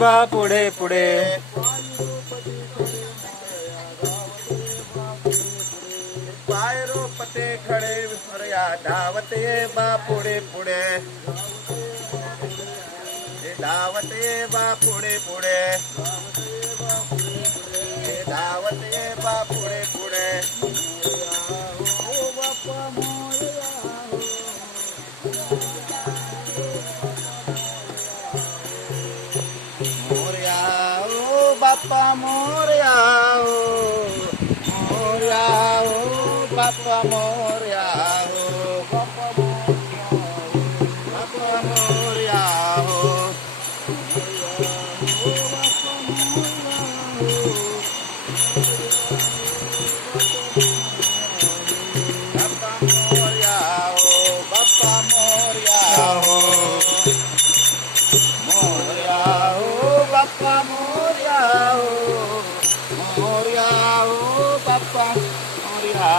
बा पुढे पुढे पाय रोपते खडे विसर्या धावत ये बा पुढे पुढे धावत ये बा पुढे पुढे धावत ये बा पुढे पुढे मोरया ओ बाप्पा मोरया मोरया ओ बाप्पा मोरया बाप्पा मोरया बाप्पा मोरया मोरया बाप्पा मोरया मोरया बाप्पा मोरया